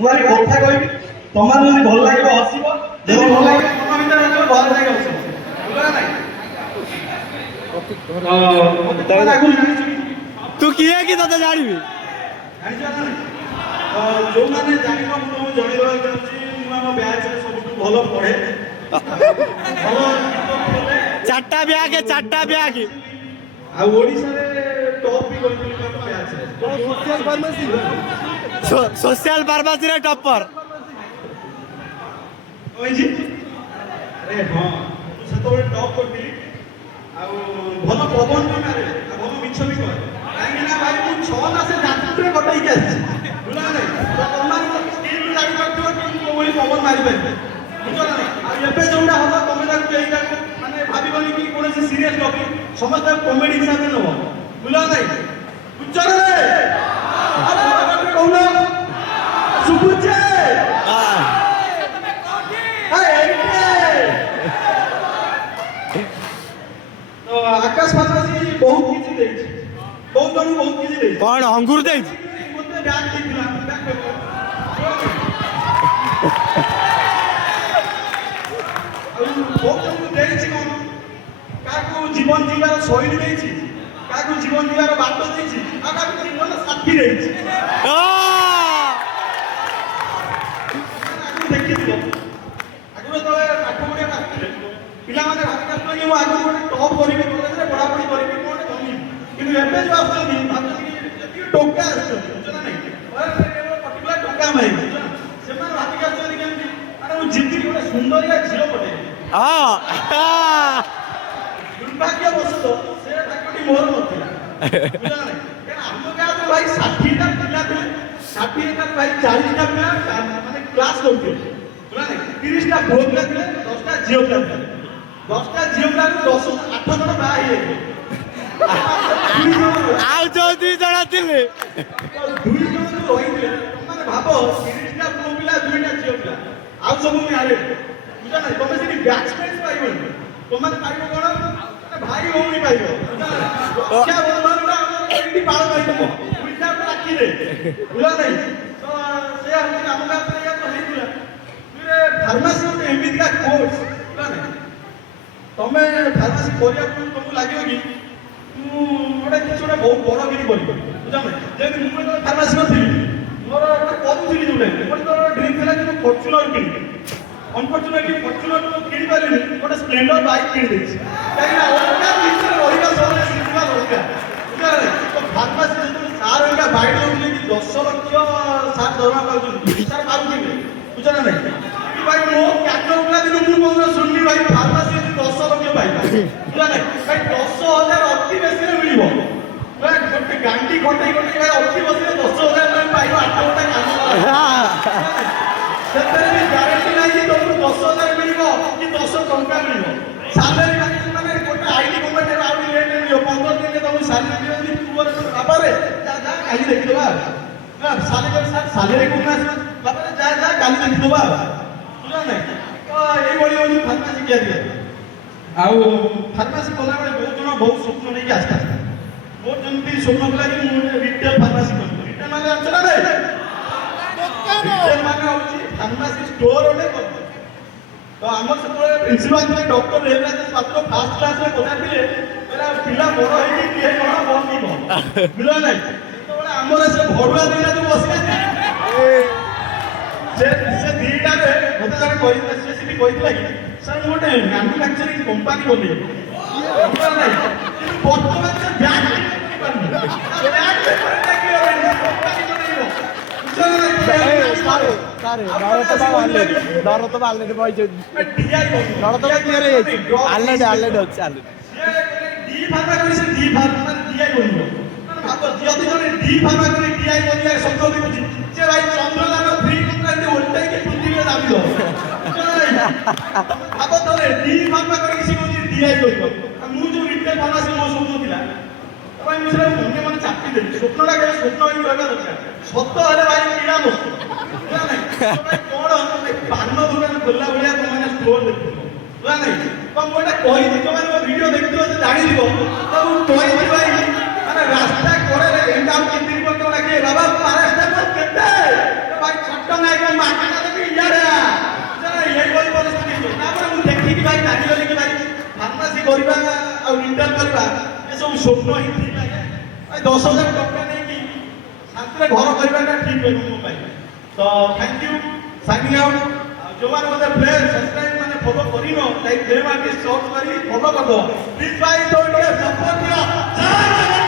मुझे कथा कह तुम जो भल लगे हसब जो भल लगे मन भर भल लगे हसब तू किए कि तते जानिबी जो मैंने जान मुझे जनवा चाहिए आम ब्याच सब भल पढ़े चारटा ब्याग चारटा ब्याग सोशल फार्मेसी रे टॉपर अरे हाँ से टॉप करती भल पवन भी मारे भल मिछ भी कहे कहीं भाई मुझे 6 मास जाजपुर कटैक बुझा ना स्किल जानी पवन मारी पारे बुझे जोड़ा हम तुम माने भावनी कि कौन सीरीयस टॉपिक समस्त कॉमेडी हिसाब से नब बुझा ना उच्चर कौन सुबुचे तो आकाश फार्मेसी बहुत किसी देछि बहुत जन बहुत किसी देछि कौन अंगूर दे मते बैग दिला बैग पेपर बहुत जन देछि कोन काको जीवन जीवार शैली देछि काको जीवन जीवार बाट देछि आ काको जीवन साथी देछि देखि दियो आगु तो पाठ पढ़िया आसले पिला माने भाबी आसले कि आगु गोटे टॉप करिबे कॉलेज रे पढ़ा पढ़ी करिबे कोन कमी किंतु एबे जो आसले भाबी कि टोका आसले बुझला नै और पर्टिकुलर टोका माइ से माने भाबी आसले केमति अरे वो जिद्दी गोटे सुंदरिया झियो पटे हां दुर्भाग्य बसत से ताकटी मोर नथिला बुझला नै कारण हम का तो भाई 60 टा पिला थे 60 टा भाई 40 टा पिला माने क्लास करथे बुझला नै 30 टा भोग थे 10 टा झियो थे 10 टा झियो ला 10 8 जण बा हे आउ जो दी जणा थिले दुई जण जो होइले माने भाबो 30 टा पुओ पिला 2 टा झियो पिला आउ सब मारे बुझला नै तमे सेठी बैचमेट पाइबो तमे पाइबो कोन भाई भौणी पाइबो क्या बंधनटा एठी पाळ पाइबो उल्टा राखी रे बुझला नै तो से हम काम का या तो हेतिला फिर फार्मेसी में एमबी का कोर्स बुझला नै तमे फार्मेसी करिया तुमको लागियो कि गोटे किसी गोटे बहुत बड़ गिरी कर बुझा ना जब मुझे फार्मासी थी मोर करूली जो मोर तो ड्रीम था कि फर्चुनर किणी अनफर्चुनेटली फर्चुनर तो किणी पारे गोटे स्प्लेंडर बाइक किणी कहीं अलग जिन रहा सब शिखा दरकार बुझा ना तो फार्मासी जो सार एरिया बाइक दौले कि 10 लक्ष सार दरमा पाऊँ सार पाऊँ बुझा ना नहीं भाई मो कैटर पिला दिन मुझे शुणनी भाई फार्मासी 10 लक्ष पाइबा बुझा ना भाई 10,000 अति बेसी मिल गोटे गांडी घटे घटे भाई अति बस 10,000 पाइबा 8 घंटा काम से ग्यारंटी ना कि तुमको 10,000 मिल कि 10 टंका मिल सालरी माने गोटे आईटी कंपनी आउट लेट मिल 15 दिन में तुमको सालरी दियो बाबा रे जा जा काली देखि देबा ना सालरी को ना बाबा रे जा जा काली देखि देबा बुझला नै तो एई बडी होनी फार्मेसी किया दिया आउ फार्मेसी कला बेले बहुत जन बहुत स्वप्न नहीं आस्ता मोर जमती स्वप्न कला कि मु रिटेल फार्मेसी कर रिटेल माने चला नै रिटेल माने होची फार्मेसी स्टोर ओले कर तो हमर से प्रिंसिपल थे डॉक्टर रेलराज पात्र फर्स्ट क्लास में पता थिले मेरा पिला बड़ है कि किए कोन बंदी न मिलो नै तो बड़ा हमर से भडुआ दिना जो बसले से दीटा रे मते जने कहि स्पेसिफिक कहितला कि सर मोटे मैन्युफैक्चरिंग कंपनी बोली बुझला नै वर्तमान से ब्याग करनी ब्याग करने के लिए कंपनी बनाइबो बुझला नै सारे डर तो ऑलरेडी भाई डर तो क्लियर है ऑलरेडी ଅଛି डी फार्मा करी से डी फार्मा डीआई बोलिबो भाबो जदी जने डी फार्मा करी डीआई बोलिया शब्द भी बुझी जे भाई चंद्रलाल फ्री कंट्राक्ट उल्टा के पृथ्वी दाबी दो भाबो तले डी फार्मा करी से बोली डीआई बोलिबो मु जो रिटेल फार्मेसी मो शब्द थिला भाई मिश्रा मने मने चापी दे स्वप्नटा के स्वप्न होई रहबा दरकार सत्य हले भाई कीड़ा बस्तु बुझला नै भाई कोन पान दुकान खोला भलिया तुमने स्टोर देखो बुझला नै तो मोटा कहि दी तो माने वीडियो देखियो से जानि दिबो तो कहि दी भाई माने रास्ता करे रे एंड आउट कितनी पर तो लागे बाबा पारा स्टेप केते तो भाई छट्टा नै କରିବା ଆଉ ରିଟର୍ନ କରିବା ଏସବୁ ସ୍ୱପ୍ନ ହିଁ ଠିକ୍ ଲାଗେ। 10,000 ଟଙ୍କା ନେଇକି ଶାନ୍ତିରେ ଘର କରିବାଟା ଠିକ୍ ରହିବ ମୋ ପାଇଁ। ତ ଥ୍ୟାଙ୍କ ୟୁ ସାଇନିଂ ଆଉଟ୍। ଆଉ ଯେଉଁମାନେ ମୋତେ ପ୍ଲେୟାର ସବସ୍କ୍ରାଇବ୍ ମାନେ ଫଲୋ କରିନ ଲାଇକ୍ ଫେମ୍ ଆର୍ଟିଷ୍ଟ ସର୍ଚ୍ଚ କରି ଫଲୋ କରିଦେବ। ପ୍ଲିଜ୍ ଭାଇ ତ ଟିକେ ସପୋର୍ଟ ଦିଅ। ଜୟ ଜଗନ୍ନାଥ।